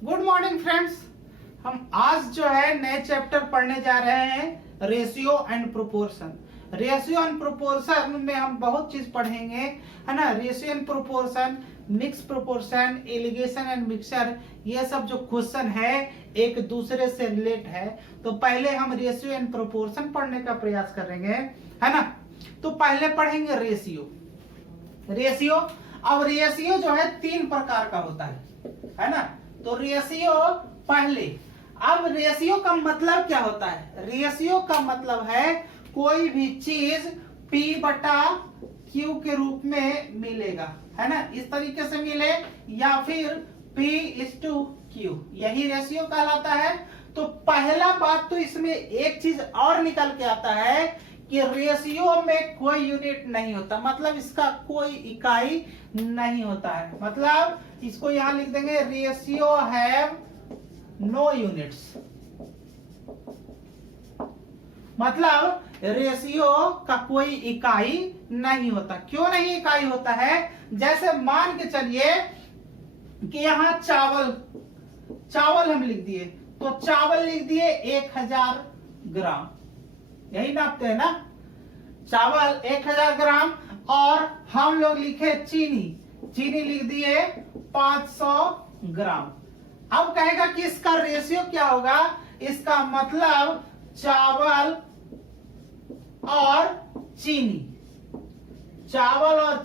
Good morning friends. हम आज जो है नए चैप्टर पढ़ने जा रहे हैं, ratio and proportion. Ratio and proportion में हम बहुत चीज पढ़ेंगे, है ना। Ratio and proportion, mix proportion, alligation and mixture, ये सब जो क्वेश्चन है एक दूसरे से रिलेट है। तो पहले हम रेशियो एंड प्रोपोर्शन पढ़ने का प्रयास करेंगे, है ना। तो पहले पढ़ेंगे रेशियो। रेशियो, अब रेशियो जो है तीन प्रकार का होता है ना। तो रेशियो पहले, अब रेशियो का मतलब क्या होता है? रेशियो का मतलब है कोई भी चीज P बटा Q के रूप में मिलेगा, है ना। इस तरीके से मिले या फिर P/Q, यही रेशियो कहलाता है। तो पहला बात तो इसमें एक चीज और निकल के आता है कि रेशियो में कोई यूनिट नहीं होता, मतलब इसका कोई इकाई नहीं होता है। मतलब इसको यहां लिख देंगे, रेशियो हैव नो यूनिट्स। मतलब रेशियो का कोई इकाई नहीं होता। क्यों नहीं इकाई होता है? जैसे मान के चलिए कि यहां चावल हम लिख दिए, तो चावल लिख दिए 1000 ग्राम, यही नापते हैं ना। चावल 1000 ग्राम, और हम लोग लिखे चीनी लिख दिए 500 ग्राम। अब कहेगा कि इसका रेशियो क्या होगा? इसका मतलब चावल और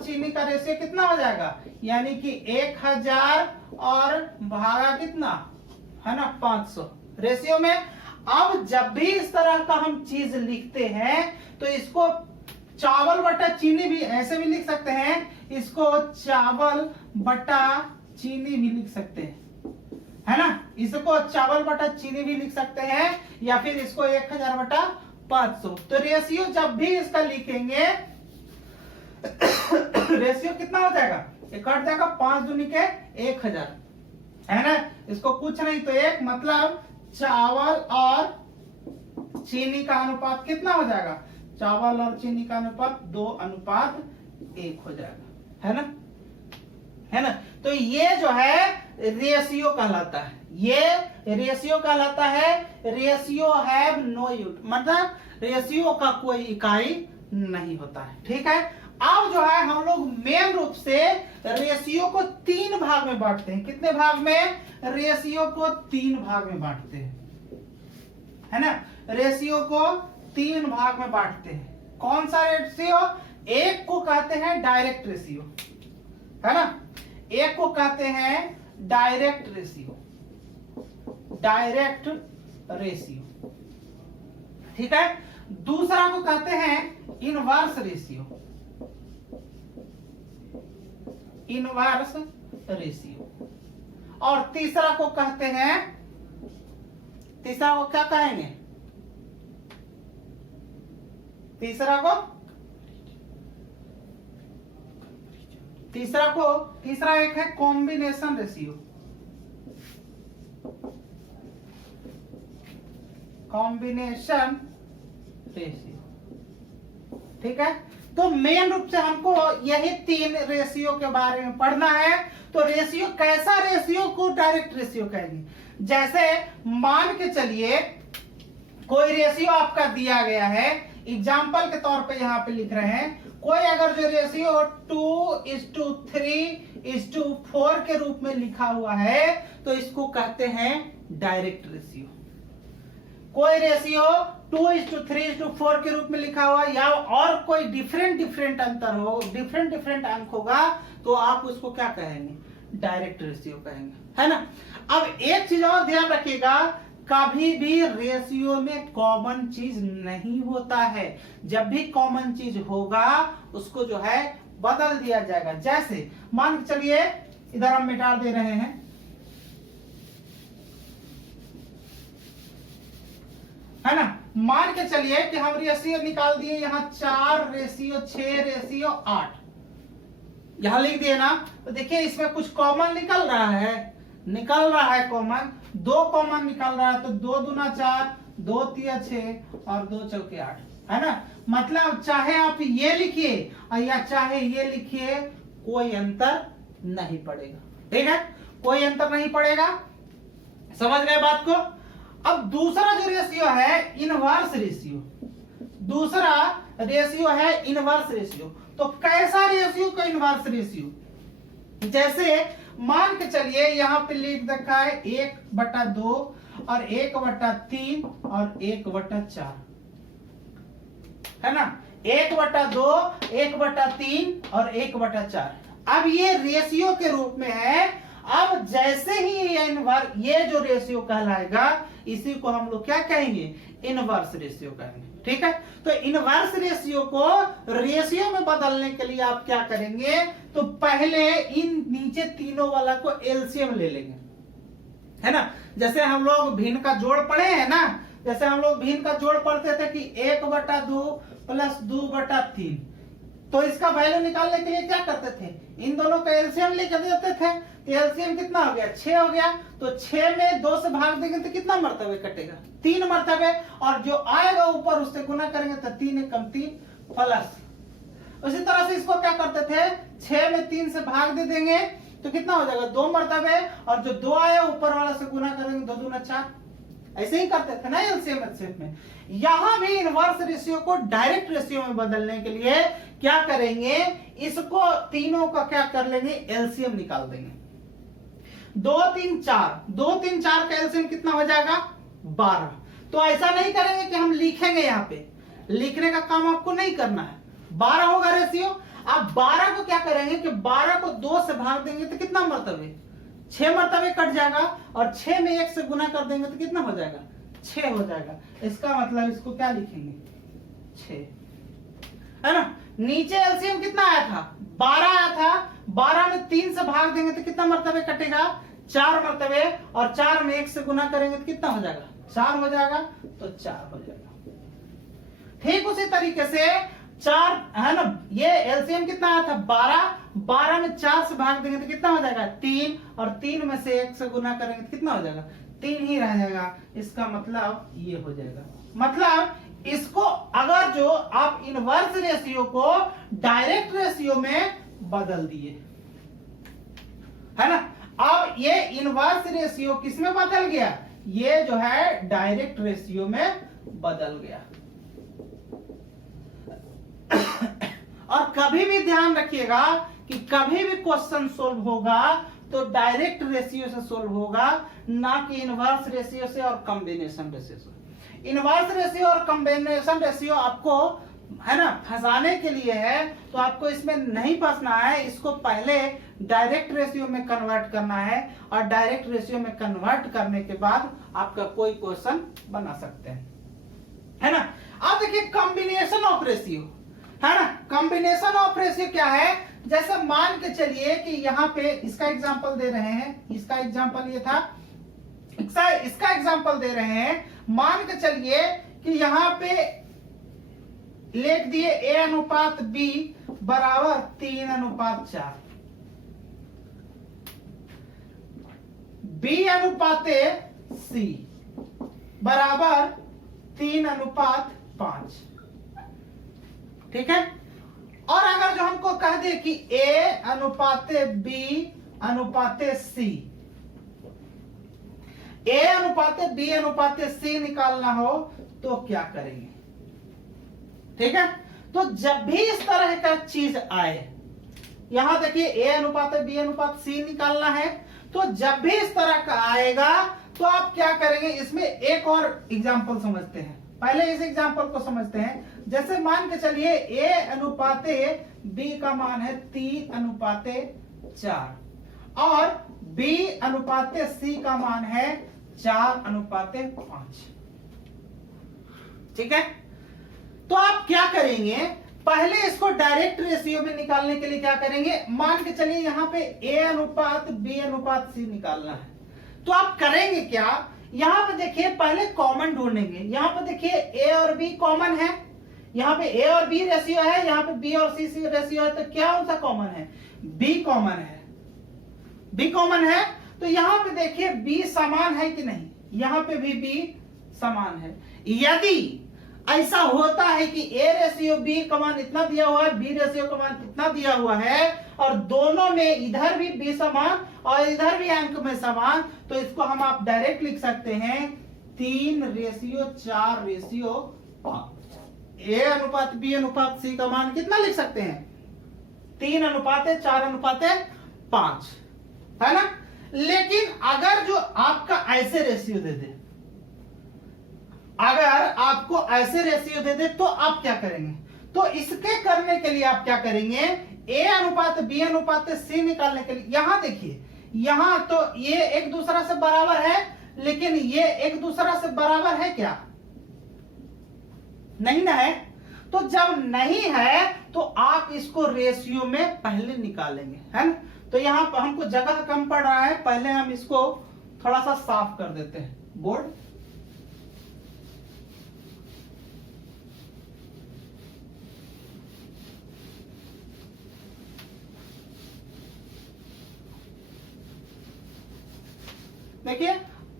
चीनी का रेशियो कितना हो जाएगा? यानी कि 1000 और भागा कितना, है ना, 500 रेशियो में। अब जब भी इस तरह का हम चीज लिखते हैं तो इसको चावल बटा चीनी भी ऐसे भी लिख सकते हैं, इसको चावल बटा चीनी भी लिख सकते हैं, है ना। इसको चावल बटा चीनी भी लिख सकते हैं, या फिर इसको 1000 बटा 500। तो रेशियो जब भी इसका लिखेंगे रेशियो कितना हो जाएगा? ये कट जाएगा, 5 दूनी के 1000, है ना। इसको कुछ नहीं तो एक, मतलब चावल और चीनी का अनुपात कितना हो जाएगा? चावल और चीनी का अनुपात 2:1 हो जाएगा, है ना। तो ये जो है रेशियो कहलाता है, ये रेशियो कहलाता है। रेशियो हैव नो यूनिट, मतलब रेशियो का कोई इकाई नहीं होता है, ठीक है। अब जो है हम लोग मेन रूप से रेशियो को 3 भाग में बांटते हैं। कितने भाग में? रेशियो को 3 भाग में बांटते हैं, है ना। रेशियो को 3 भाग में बांटते हैं। कौन सा रेशियो? एक को कहते हैं डायरेक्ट रेशियो, है ना। एक को कहते हैं डायरेक्ट रेशियो, ठीक है। दूसरा को कहते हैं इनवर्स रेशियो, और तीसरा को कहते हैं, तीसरा को क्या कहेंगे? तीसरा एक है कॉम्बिनेशन रेशियो। ठीक है। तो मेन रूप से हमको यही 3 रेशियो के बारे में पढ़ना है। तो रेशियो, कैसा रेशियो को डायरेक्ट रेशियो कहेंगे? जैसे मान के चलिए कोई रेशियो आपका दिया गया है, एग्जाम्पल के तौर पे यहां पे लिख रहे हैं। कोई अगर जो रेशियो 2:3:4 के रूप में लिखा हुआ है तो इसको कहते हैं डायरेक्ट रेशियो। कोई रेशियो 2:3:4 के रूप में लिखा हुआ, या और कोई डिफरेंट अंतर हो, डिफरेंट अंक होगा, तो आप उसको क्या कहेंगे? डायरेक्ट रेशियो कहेंगे, है ना। अब एक चीज और ध्यान रखिएगा, कभी भी रेशियो में कॉमन चीज नहीं होता है। जब भी कॉमन चीज होगा उसको जो है बदल दिया जाएगा। जैसे मान के चलिए इधर हम मिटा दे रहे हैं, है ना। मान के चलिए कि हम रेशियो निकाल दिए, यहाँ 4:6:8 यहां लिख दिए ना। तो देखिए इसमें कुछ कॉमन निकल रहा है कॉमन, 2 कॉमन निकल रहा है। तो 2 दूना 4, 2 तिया 6 और 2 चौके 8, है ना। मतलब चाहे आप ये लिखिए या चाहे ये लिखिए, कोई अंतर नहीं पड़ेगा, ठीक है, कोई अंतर नहीं पड़ेगा। समझ गए बात को। अब दूसरा जो रेशियो है इनवर्स रेशियो, दूसरा रेशियो है इनवर्स रेशियो। तो कैसा रेशियो का इनवर्स रेशियो, जैसे मान के चलिए यहाँ पे लिख रखा है 1/2 और 1/3 और 1/4, है ना, 1/2 1/3 और 1/4। अब ये रेशियो के रूप में है। अब जैसे ही ये जो रेशियो कहलाएगा इसी को हम लोग क्या कहेंगे, इनवर्स रेशियो कहेंगे। ठीक है, तो इनवर्स रेशियो को रेशियो में बदलने के लिए आप क्या करेंगे, तो पहले इन नीचे तीनों वाला को एलसीएम ले लेंगे, है ना। जैसे हम लोग भिन्न का जोड़ पढ़े हैं ना, जैसे हम लोग भिन्न का जोड़ पढ़ते थे कि 1/2 + 2/3, तो इसका वैल्यू निकालने के लिए क्या करते थे, इन दोनों का एलसीएम लेकर देते थे। एलसीएम कितना हो गया, 6 हो गया। तो 6 में 2 से भाग देंगे तो कितना मर्तबे कटेगा, 3 मर्तबे, और जो आएगा ऊपर उससे गुना करेंगे तो 3 × 3 प्लस। उसी तरह से इसको क्या करते थे, 6 में 3 से भाग दे देंगे तो कितना हो जाएगा, 2 मर्तबे, और जो 2 आया ऊपर वाला से गुना करेंगे 2 दूना 4। ऐसे ही करते थे ना एलसीएम एचसीएफ में। यहां भी इनवर्स रेशियो को डायरेक्ट रेशियो में बदलने के लिए क्या करेंगे, इसको तीनों का क्या कर लेंगे, एलसीएम निकाल देंगे। 2 3 4, 2 3 4 का एलसीएम कितना हो जाएगा, 12। तो ऐसा नहीं करेंगे कि हम लिखेंगे, यहाँ पे लिखने का काम आपको नहीं करना है, 12 होगा रेशियो। अब 12 को क्या करेंगे कि 12 को 2 से भाग देंगे तो कितना मर्तबे, 6 मर्तबे कट जाएगा, और 6 में 1 से गुना कर देंगे तो कितना हो जाएगा, 6 हो जाएगा। इसका मतलब इसको क्या लिखेंगे, 6, है ना। नीचे एलसीएम कितना आया था, 12 आया था, 12 में 3 से भाग देंगे तो कितना मर्तबे कटेगा, 4 मर्तबे, और 4 में 1 से गुना करेंगे तो कितना हो जाएगा, 4 हो जाएगा, तो 4 हो जाएगा। ठीक उसी तरीके से 4, है ना, ये एलसीएम कितना आया था, 12 में 4 से भाग देंगे तो कितना हो जाएगा, 3, और 3 में से 1 से गुना करेंगे तो कितना हो जाएगा, 3 ही रह जाएगा। इसका मतलब ये हो जाएगा। मतलब इसको अगर जो आप इनवर्स रेशियो को डायरेक्ट रेशियो में बदल दिए, है ना, अब ये इनवर्स रेशियो किस में बदल गया, ये जो है डायरेक्ट रेशियो में बदल गया। और कभी भी ध्यान रखिएगा कि कभी भी क्वेश्चन सोल्व होगा तो डायरेक्ट रेशियो से सोल्व होगा, ना कि इनवर्स रेशियो से और कॉम्बिनेशन रेशियो से। इनवर्स रेशियो और कॉम्बिनेशन रेशियो आपको, है ना, फंसाने के लिए है, तो आपको इसमें नहीं फंसना है। इसको पहले डायरेक्ट रेशियो में कन्वर्ट करना है, और डायरेक्ट रेशियो में कन्वर्ट करने के बाद आपका कोई क्वेश्चन बना सकते हैं, है ना। अब देखिए कॉम्बिनेशन ऑफ रेशियो, है ना। कॉम्बिनेशन ऑफ रेशियो क्या है, जैसे मान के चलिए कि यहाँ पे इसका एग्जांपल दे रहे हैं, इसका एग्जांपल ये था, इसका एग्जांपल दे रहे हैं। मान के चलिए कि यहाँ पे लिख दिए A/B बराबर 3:4, B/C बराबर 3:5। ठीक है। और अगर जो हमको कह दे कि A/B/C, A/B/C निकालना हो तो क्या करेंगे, ठीक है। तो जब भी इस तरह का चीज आए, यहां देखिए A/B/C निकालना है, तो जब भी इस तरह का आएगा तो आप क्या करेंगे, इसमें एक और एग्जांपल समझते हैं। पहले इस एग्जांपल को समझते हैं। जैसे मान के चलिए A/B का मान है 3:4 और B/C का मान है 4:5। ठीक है। तो आप क्या करेंगे, पहले इसको डायरेक्ट रेशियो में निकालने के लिए क्या करेंगे, मान के चलिए यहाँ पे A/B/C निकालना है, तो आप करेंगे क्या, यहाँ पे देखिए पहले कॉमन ढूंढेंगे। यहाँ पे देखिए A और B कॉमन है, यहाँ पे A और B रेशियो है, यहाँ पे B और C रेशियो है, तो क्या उनका कॉमन है, B कॉमन है। B कॉमन है तो यहाँ पे देखिए B समान है कि नहीं, यहाँ पे भी B समान है। यदि ऐसा होता है कि ए रेशियो बी का मान इतना दिया हुआ है, बी रेशियो का मान इतना दिया हुआ है, और दोनों में इधर भी बी समान और इधर भी अंक में समान, तो इसको हम आप डायरेक्ट लिख सकते हैं 3:4:5। ए अनुपात बी अनुपात सी का मान कितना लिख सकते हैं? 3:4:5, है ना। लेकिन अगर जो आपका ऐसे रेशियो दे दे, अगर आपको ऐसे रेशियो दे दे तो आप क्या करेंगे? तो इसके करने के लिए आप क्या करेंगे? ए अनुपात बी अनुपात सी निकालने के लिए यहां देखिए, यहां तो ये एक दूसरा से बराबर है, लेकिन ये एक दूसरा से बराबर है क्या? नहीं ना है। तो जब नहीं है तो आप इसको रेशियो में पहले निकालेंगे, है ना। तो यहां पर हमको जगह कम पड़ रहा है, पहले हम इसको थोड़ा सा साफ कर देते हैं बोर्ड। देखिए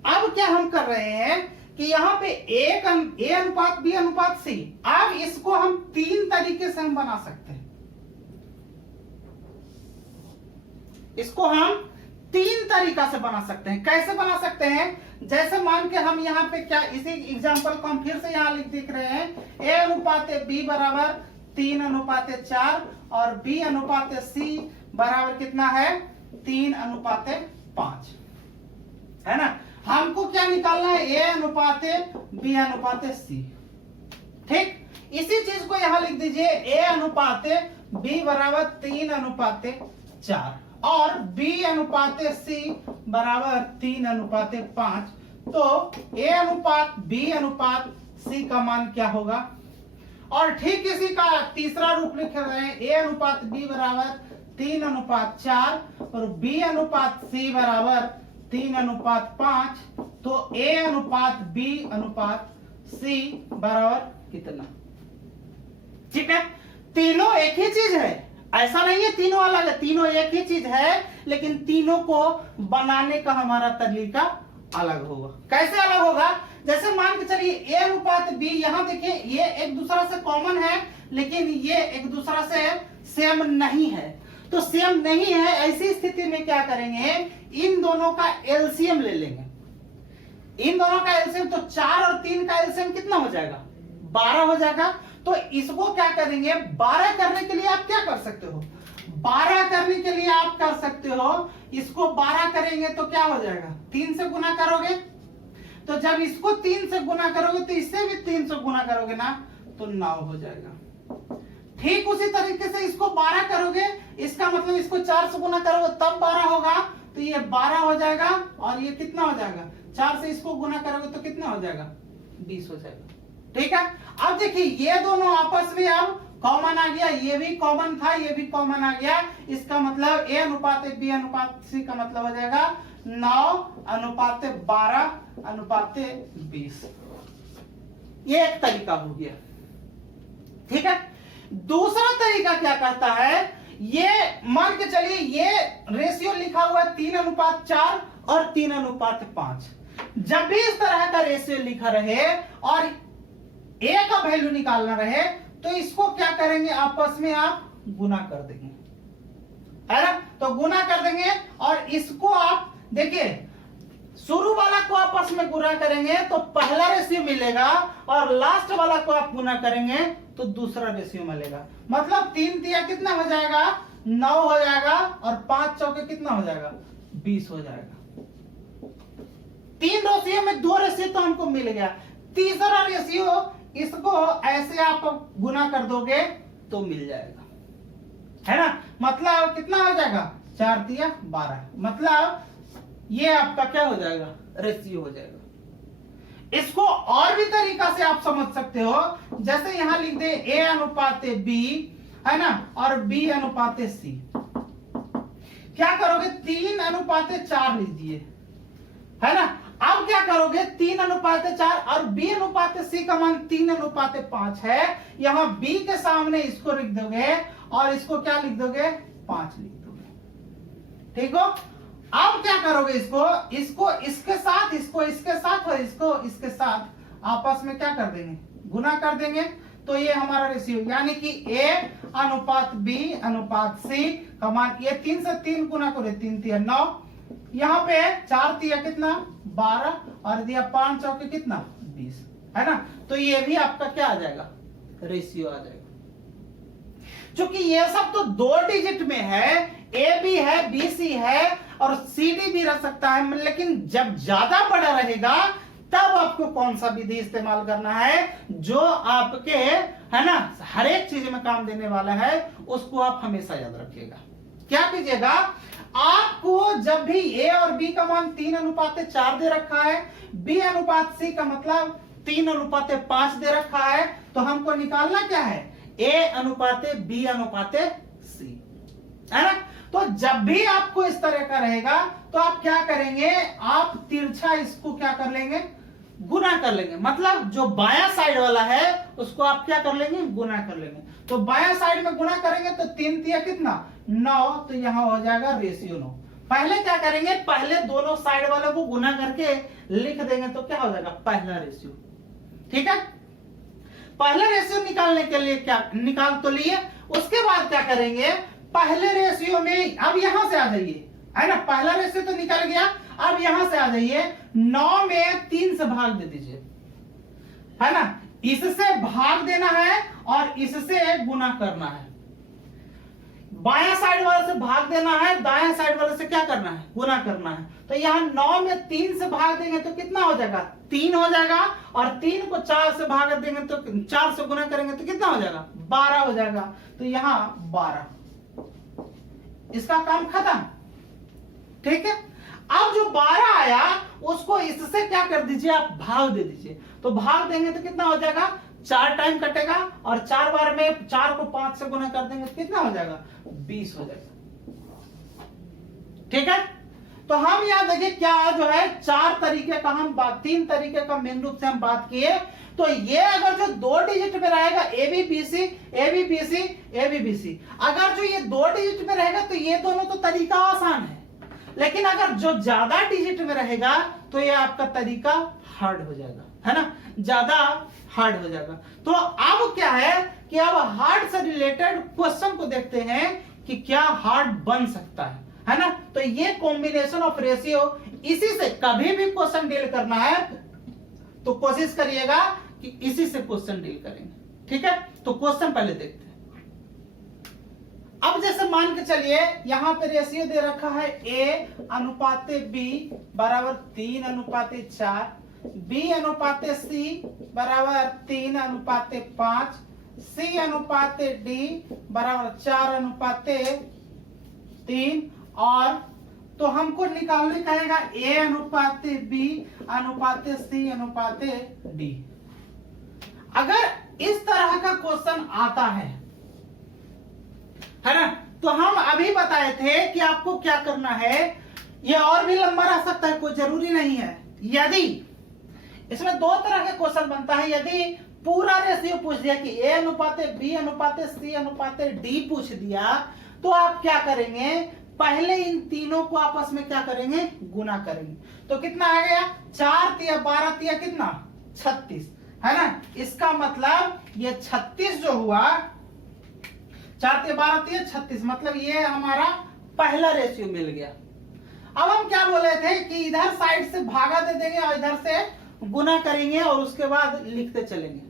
अब क्या हम कर रहे हैं कि यहां पे ए अनुपात बी अनुपात सी, अब इसको हम 3 तरीके से हम बना सकते हैं। इसको हम 3 तरीका से बना सकते हैं। कैसे बना सकते हैं? जैसे मान के हम यहाँ पे क्या, इसी एग्जांपल को हम फिर से यहाँ लिख रहे हैं, ए अनुपात बी बराबर 3:4 और बी अनुपात सी बराबर कितना है? 3:5, है ना। हमको क्या निकालना है? ए अनुपात बी अनुपात सी। ठीक, इसी चीज को यहां लिख दीजिए, ए अनुपात बी बराबर 3:4 और बी अनुपात सी बराबर 3:5। तो ए अनुपात बी अनुपात सी का मान क्या होगा? और ठीक इसी का तीसरा रूप लिख रहे हैं, ए अनुपात बी बराबर 3:4 और बी अनुपात सी बराबर 3:5। तो ए अनुपात बी अनुपात सी बराबर कितना? ठीक है, तीनों एक ही चीज है, ऐसा नहीं है तीनों अलग है, तीनों एक ही चीज है, लेकिन तीनों को बनाने का हमारा तरीका अलग होगा। कैसे अलग होगा? जैसे मान के चलिए ए अनुपात बी, यहां देखिए ये एक दूसरा से कॉमन है, लेकिन ये एक दूसरा से सेम नहीं है। तो सेम नहीं है, ऐसी स्थिति में क्या करेंगे? इन दोनों का एलसीएम ले लेंगे। इन दोनों का एलसीएम, तो 4 और 3 का एलसीएम कितना हो जाएगा? 12 हो जाएगा। तो इसको क्या करेंगे? 12 करने के लिए आप क्या कर सकते हो? 12 करने के लिए आप कर सकते हो, इसको 12 करेंगे तो क्या हो जाएगा? 3 से गुना करोगे, तो जब इसको 3 से गुना करोगे तो इससे भी 3 से गुना करोगे ना, तो 9 हो जाएगा। ठीक उसी तरीके से इसको 12 करोगे, इसका मतलब इसको 4 से गुना करोगे तब 12 होगा, तो ये 12 हो जाएगा। और ये कितना हो जाएगा? 4 से इसको गुना करोगे तो कितना हो जाएगा? 20 हो जाएगा। ठीक है, अब देखिए ये दोनों आपस में अब कॉमन आ गया, ये भी कॉमन था, ये भी कॉमन आ गया। इसका मतलब ए अनुपात बी अनुपात सी का मतलब हो जाएगा 9:12:20। ये एक तरीका हो गया। ठीक है, दूसरा तरीका क्या करता है? ये मान के चलिए ये रेशियो लिखा हुआ है 3:4 और 3:5। जब भी इस तरह का रेशियो लिखा रहे और ए का वैल्यू निकालना रहे, तो इसको क्या करेंगे? आपस में आप गुना कर देंगे, है ना। तो गुना कर देंगे और इसको आप देखिए, शुरू वाला को आपस में गुना करेंगे तो पहला रेशियो मिलेगा, और लास्ट वाला को आप गुना करेंगे तो दूसरा रेशियो मिलेगा। मतलब 3 तिया कितना हो जाएगा? 9 हो जाएगा, और 5 चौके कितना हो जाएगा? 20 हो जाएगा। 3 रेशियो में 2 रेशियो तो हमको मिल गया। तीसरा रेशियो, इसको ऐसे आप गुना कर दोगे तो मिल जाएगा, है ना। मतलब कितना हो जाएगा? 4 तिया 12। मतलब ये आपका क्या हो जाएगा? रेशियो हो जाएगा। इसको और भी तरीका से आप समझ सकते हो, जैसे यहां लिख दे ए अनुपात बी, है ना, और बी अनुपात सी। क्या करोगे? 3:4 लीजिए, है ना। अब क्या करोगे? 3:4 और बी अनुपात सी का मान 3:5 है। यहां बी के सामने इसको लिख दोगे और इसको क्या लिख दोगे? 5 लिख दोगे। ठीक हो। अब क्या करोगे? इसको इसके साथ, इसको इसके साथ और इसको इसके साथ आपस में क्या कर देंगे? गुना कर देंगे तो ये हमारा रेशियो, यानी कि A अनुपात B अनुपात C का मान, ये 3 से 3 गुना करो, 3 तिया 9, यहाँ पे 4 तिया कितना 12 और दिया 5 चौके कितना 20, है ना। तो ये भी आपका क्या आ जाएगा, रेशियो आ जाएगा। क्योंकि ये सब तो 2 डिजिट में है, ए बी है, बी सी है और सी डी भी रह सकता है, लेकिन जब ज्यादा बड़ा रहेगा तब आपको कौन सा विधि इस्तेमाल करना है, जो आपके, है ना, हर एक चीज में काम देने वाला है, उसको आप हमेशा याद रखिएगा। क्या कीजिएगा, आपको जब भी ए और बी का मान 3:4 दे रखा है, बी अनुपात सी का मतलब 3:5 दे रखा है, तो हमको निकालना क्या है, ए अनुपाते बी अनुपाते सी, है ना। तो जब भी आपको इस तरह का रहेगा तो आप क्या करेंगे, आप तिरछा इसको क्या कर लेंगे, गुना कर लेंगे। मतलब जो बायां साइड वाला है उसको आप क्या कर लेंगे, गुना कर लेंगे। तो बायां साइड में गुना करेंगे तो 3 तिया कितना 9, तो यहां हो जाएगा रेशियो 9। पहले क्या करेंगे, पहले दोनों साइड वाले को गुना करके लिख देंगे तो क्या हो जाएगा, पहला रेशियो। ठीक है, पहले रेशियो निकालने के लिए क्या निकाल तो लिए, उसके बाद क्या करेंगे, पहले रेशियो में अब यहां से आ जाइए, है ना, पहला रेशियो तो निकल गया, अब यहां से आ जाइए, 9 में 3 से भाग दे दीजिए, है ना, इससे भाग देना है और इससे गुना करना है। बायां साइड वाले से भाग देना है, दायां साइड वाले से क्या करना है, गुना करना है। तो यहां 9 में 3 से भाग देंगे तो कितना हो जाएगा, 3 हो जाएगा, और 3 को 4 से भाग देंगे तो 4 से गुना करेंगे तो कितना हो जाएगा, 12 हो जाएगा। तो यहां 12, इसका काम खत्म। ठीक है, अब जो 12 आया उसको इससे क्या कर दीजिए, आप भाग दे दीजिए। तो भाग देंगे तो कितना हो जाएगा, 4 टाइम कटेगा, और 4 बार में 4 को 5 से गुना कर देंगे तो कितना हो जाएगा, 20 हो जाएगा। ठीक है, तो हम याद रखिए क्या जो है 4 तरीके का हम बात, 3 तरीके का मेन रूप से हम बात किए। तो ये अगर जो 2 डिजिट में रहेगा A B B C, A B B C, A B B C, अगर जो ये 2 डिजिट में रहेगा तो ये दोनों तो तरीका आसान है, लेकिन अगर जो ज्यादा डिजिट में रहेगा तो ये आपका तरीका हार्ड हो जाएगा, है ना, ज्यादा हार्ड हो जाएगा। तो अब क्या है कि अब हार्ड से रिलेटेड क्वेश्चन को देखते हैं कि क्या हार्ड बन सकता है ना। तो ये कॉम्बिनेशन ऑफ रेशियो, इसी से कभी भी क्वेश्चन डील करना है तो कोशिश करिएगा कि इसी से क्वेश्चन डील करेंगे। ठीक है, तो क्वेश्चन पहले देखते हैं। अब जैसे मान के चलिए यहां पे रेशियो दे रखा है A अनुपाते B बराबर 3:4, B अनुपाते C बराबर 3:5, C अनुपाते D बराबर 4:3, और तो हमको निकालने कहेगा A अनुपाते B अनुपाते C अनुपाते D। अगर इस तरह का क्वेश्चन आता है ना, तो हम अभी बताए थे कि आपको क्या करना है, यह और भी लंबा रह सकता है, कोई जरूरी नहीं है। यदि इसमें 2 तरह का क्वेश्चन बनता है, यदि पूरा रेशियो पूछ दिया कि A अनुपाते B अनुपाते C अनुपाते D पूछ दिया, तो आप क्या करेंगे, पहले इन तीनों को आपस में क्या करेंगे, गुना करेंगे। तो कितना आ गया, 4 तिया 12 तिया कितना 36, है ना। इसका मतलब ये 36 जो हुआ, 4 तिया 12 तिया 36, मतलब ये हमारा पहला रेशियो मिल गया। अब हम क्या बोले थे कि इधर साइड से भागा दे देंगे और इधर से गुना करेंगे और उसके बाद लिखते चलेंगे।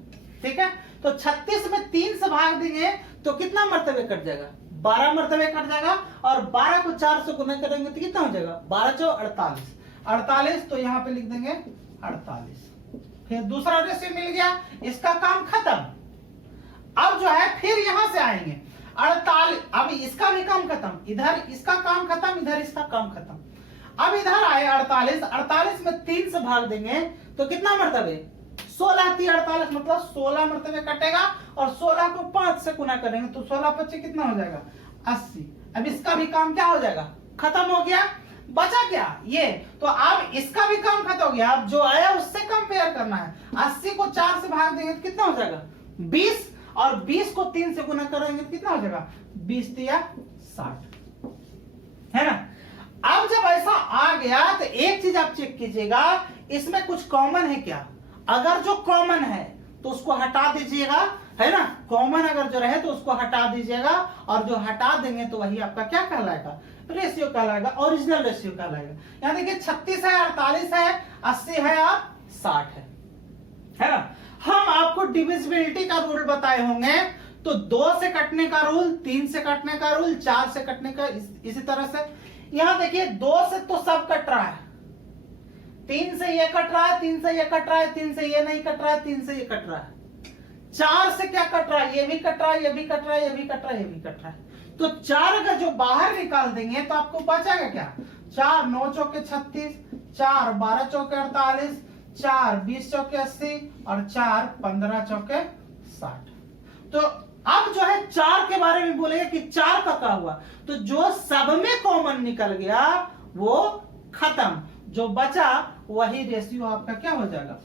ठीक है, तो 36 में 3 से भाग देंगे तो कितना मर्तबे कट जाएगा, 12 मर्तबे कट जाएगा, और 12 को 4 से गुना करेंगे तो कितना हो जाएगा, 12 × 48, 48, तो यहाँ पे लिख देंगे 48। फिर दूसरा रेशियो मिल गया, इसका काम खत्म। अब जो है फिर यहां से आएंगे 48, अब इसका भी काम खत्म, इधर इसका काम खत्म, इधर इसका काम खत्म। अब इधर आए 48, 48 में 3 से भाग देंगे तो कितना मर्तबे, 16 × 48, मतलब 16 मर्तबे कटेगा, और 16 को 5 से गुना करेंगे तो 16 × 5 कितना हो जाएगा, 80। अब इसका भी काम क्या हो जाएगा, खत्म हो गया। बचा क्या, ये, तो अब इसका भी काम खत्म हो गया। अब जो आया उससे कंपेयर करना है, 80 को 4 से भाग देंगे तो कितना हो जाएगा 20, और 20 को 3 से गुना करेंगे तो कितना हो जाएगा 20 तिया 60, है ना। अब जब ऐसा आ गया तो एक चीज आप चेक कीजिएगा, इसमें कुछ कॉमन है क्या, अगर जो कॉमन है तो उसको हटा दीजिएगा, है ना, कॉमन अगर जो रहे तो उसको हटा दीजिएगा, और जो हटा देंगे तो वही आपका क्या कहलाएगा, रेशियो कहलाएगा, ओरिजिनल रेशियो कहलाएगा। यहाँ देखिए 36 है, 48 है, 80 है और 60 है ना। हम आपको डिविजिबिलिटी का रूल बताए होंगे, तो 2 से कटने का रूल, 3 से कटने का रूल, 4 से कटने का, इसी तरह से यहां देखिए 2 से तो सब कट रहा है, 3 से ये कट रहा है, 3 से ये कट रहा है, 3 से ये नहीं कट रहा है, 3 से ये कट रहा है, 4 से क्या कट रहा है, ये भी कट रहा है, ये भी कट रहा है, ये भी कट रहा है, ये भी कट रहा है। तो 4 का जो बाहर निकाल देंगे तो आपको बचेगा क्या, 4 9 चौके 36, 4 12 चौके 48, 4 20 चौके 80 और 4 15 चौके 60। तो अब जो है 4 के बारे में बोलेगा कि 4 का क्या हुआ, तो जो सब में कॉमन निकल गया वो खत्म, जो बचा वही रेशियो आपका क्या हो जाएगा,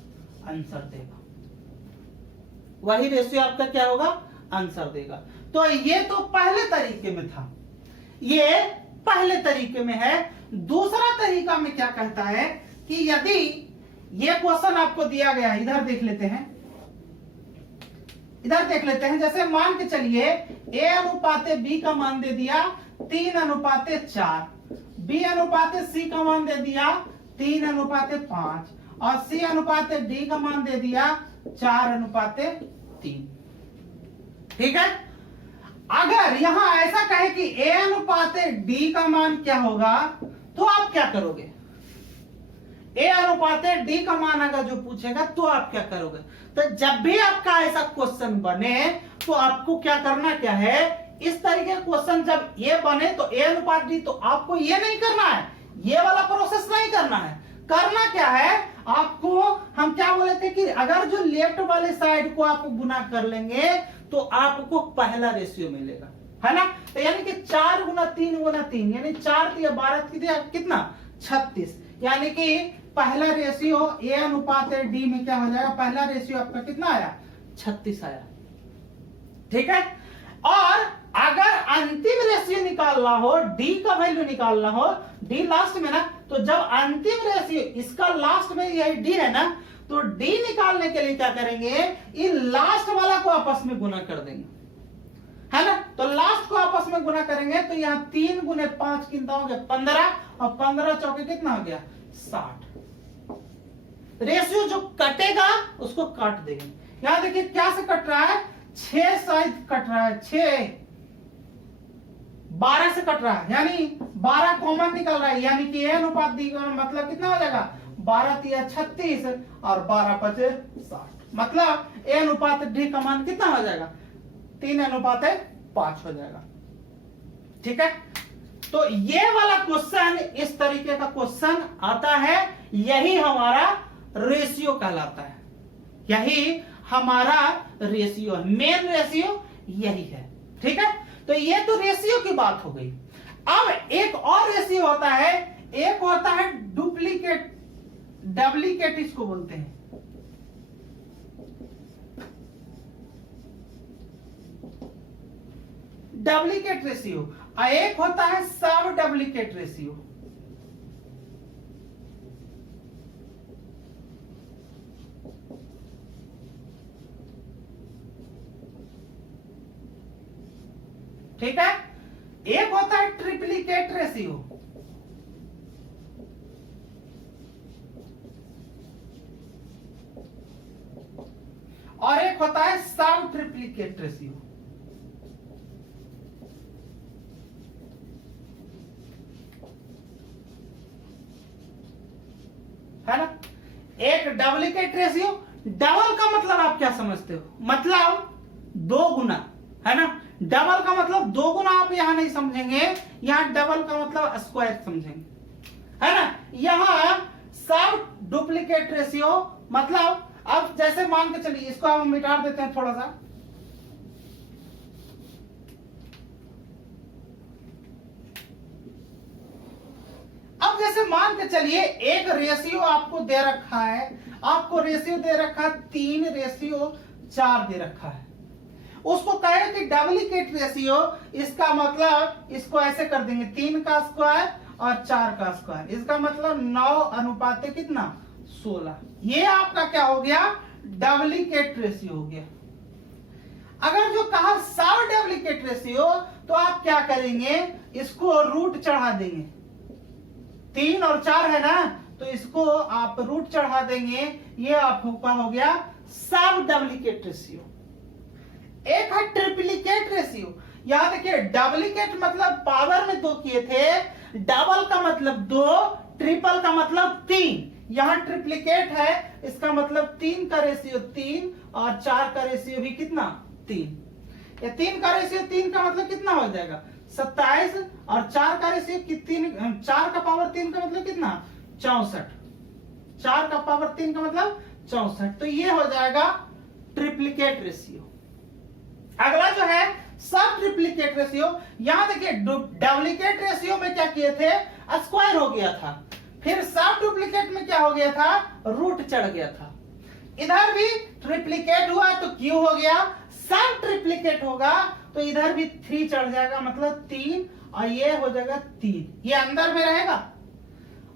आंसर देगा, वही रेशियो आपका क्या होगा, आंसर देगा। तो ये तो पहले तरीके में था, ये पहले तरीके में है। दूसरा तरीका में क्या कहता है कि यदि ये क्वेश्चन आपको दिया गया, इधर देख लेते हैं, इधर देख लेते हैं, जैसे मान के चलिए a अनुपाते b का मान दे दिया 3 अनुपाते 4, b अनुपाते c का मान दे दिया 3 अनुपाते 5 और c अनुपाते d का मान दे दिया 4 अनुपाते 3। ठीक है, अगर यहां ऐसा कहे कि a अनुपाते d का मान क्या होगा, तो आप क्या करोगे, a अनुपाते d का मान अगर जो पूछेगा तो आप क्या करोगे। तो जब भी आपका ऐसा क्वेश्चन बने तो आपको क्या करना क्या है, इस तरीके का क्वेश्चन जब ये बने तो a अनुपात d, तो आपको ये नहीं करना है, ये वाला प्रोसेस नहीं करना है। करना क्या है, आपको हम क्या बोले थे कि अगर जो लेफ्ट वाले साइड को आप गुना कर लेंगे तो आपको पहला रेशियो मिलेगा, है ना। तो यानी कि 4 गुना 3 गुना 3 यानी 4 दिया 12 कितना 36, यानी कि पहला रेशियो a अनुपात d में क्या हो जाएगा, पहला रेशियो आपका कितना आया, 36 आया। ठीक है, और अगर अंतिम रेशियो निकालना हो, d का वैल्यू निकालना हो, d लास्ट में ना, तो जब अंतिम रेशियो इसका लास्ट में यही d है ना, तो d निकालने के लिए क्या करेंगे, इन लास्ट वाला को आपस में गुना कर देंगे, है ना। तो लास्ट को आपस में गुना करेंगे तो यहाँ 3 गुने 5 कितना हो गया 15 और 15 चौके कितना हो गया 60। रेशियो जो कटेगा उसको काट देंगे। यहां देखिए क्या से कट रहा है, 6 शायद कट रहा है, 6 12 से कट रहा है, यानी 12 कॉमन निकल रहा है, यानी कि a अनुपात d का मतलब कितना हो जाएगा, 12 तिया 36 और 12 पचे 60, मतलब a अनुपात d का मान कितना हो जाएगा, 3 अनुपात 5 हो जाएगा। ठीक है, तो ये वाला क्वेश्चन, इस तरीके का क्वेश्चन आता है, यही हमारा रेशियो कहलाता है, यही हमारा रेशियो है, मेन रेशियो यही है। ठीक है, तो ये तो रेशियो की बात हो गई। अब एक और रेशियो होता है, एक होता है डुप्लीकेट, डुप्लीकेट इसको बोलते हैं, डुप्लीकेट रेशियो, और एक होता है सब डुप्लीकेट रेशियो। ठीक है, एक होता है ट्रिप्लिकेट रेशियो, और एक होता है सब ट्रिप्लिकेट रेशियो। है ना, एक डुप्लीकेट रेशियो, डबल का मतलब आप क्या समझते हो, मतलब 2 गुना, है ना। डबल का मतलब 2 गुना आप यहां नहीं समझेंगे, यहां डबल का मतलब स्क्वायर समझेंगे, है ना। यहां सब डुप्लीकेट रेशियो मतलब, अब जैसे मान के चलिए इसको हम मिटा देते हैं थोड़ा सा, अब जैसे मान के चलिए एक रेशियो आपको दे रखा है, आपको रेशियो दे रखा है 3:4 दे रखा है, उसको कहे कि डुप्लीकेट रेशियो, इसका मतलब इसको ऐसे कर देंगे 3 का स्क्वायर और 4 का स्क्वायर, इसका मतलब 9 अनुपात कितना 16, ये आपका क्या हो गया डुप्लीकेट रेशियो हो गया। अगर जो कहा सब डुप्लीकेट रेशियो, तो आप क्या करेंगे, इसको रूट चढ़ा देंगे। 3 और 4 है ना, तो इसको आप रूट चढ़ा देंगे, ये आपका हो गया सब डुप्लीकेट रेशियो। एक है ट्रिप्लीकेट रेशियो। यहां देखिए डुप्लीकेट मतलब पावर में 2 किए थे, डबल का मतलब 2, ट्रिपल का मतलब 3। यहां ट्रिप्लीकेट है, इसका मतलब 3 का रेशियो 3 और 4 का रेशियो भी कितना 3। ये 3 का रेशियो 3 का मतलब कितना हो जाएगा 27, और 4 का रेशियो 4 का पावर 3 का मतलब कितना 64। 4 का पावर 3 का मतलब 64। तो ये हो जाएगा ट्रिप्लीकेट रेशियो। अगला जो है सब ट्रिप्लीकेट रेशियो। यहां देखिए डुप्लीकेट रेशियो में क्या किए थे, स्क्वायर हो गया था, फिर सब डुप्लीकेट में क्या हो गया था, रूट चढ़ गया था। इधर भी ट्रिप्लीकेट हुआ तो क्यू हो गया, सब ट्रिप्लीकेट होगा तो इधर भी 3 चढ़ जाएगा, मतलब 3, और ये हो जाएगा 3, ये अंदर में रहेगा।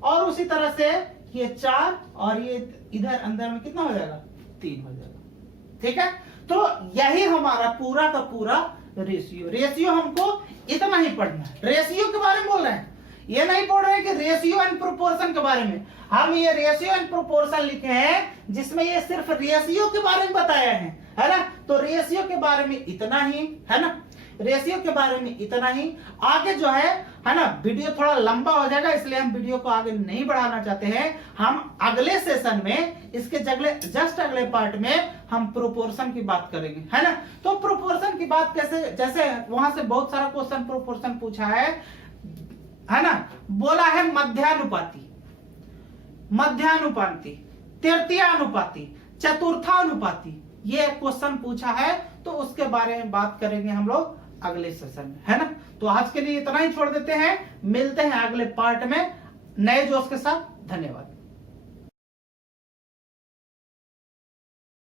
और उसी तरह से ये 4 और ये इधर अंदर में कितना हो जाएगा 3 हो जाएगा। ठीक है, तो यही हमारा पूरा का पूरा रेशियो। रेशियो हमको इतना ही पढ़ना है, रेशियो के बारे में बोल रहे हैं, ये नहीं पढ़ रहे कि रेशियो एंड प्रोपोर्शन के बारे में। हम ये रेशियो एंड प्रोपोर्शन लिखे हैं जिसमें ये सिर्फ रेशियो के बारे में बताया है ना। तो रेशियो के बारे में इतना ही है ना, रेशियो के बारे में इतना ही। आगे जो है ना, वीडियो थोड़ा लंबा हो जाएगा, इसलिए हम वीडियो को आगे नहीं बढ़ाना चाहते हैं। हम अगले सेशन में इसके जस्ट अगले पार्ट में हम प्रोपोर्शन की बात करेंगे, है ना। तो प्रोपोर्शन की बात कैसे, जैसे वहां से बहुत सारा क्वेश्चन प्रोपोर्शन पूछा है ना, बोला है मध्यानुपाती, मध्यानुपाती, तृतीयानुपाती, चतुर्थानुपाती, ये क्वेश्चन पूछा है, तो उसके बारे में बात करेंगे हम लोग अगले सेशन में, है ना। तो आज के लिए इतना ही छोड़ देते हैं, मिलते हैं अगले पार्ट में नए जोश के साथ। धन्यवाद।